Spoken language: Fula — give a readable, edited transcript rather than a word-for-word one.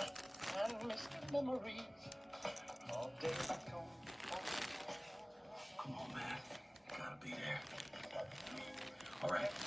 and misty memories all day back home. Come on, man. You gotta be there. All right.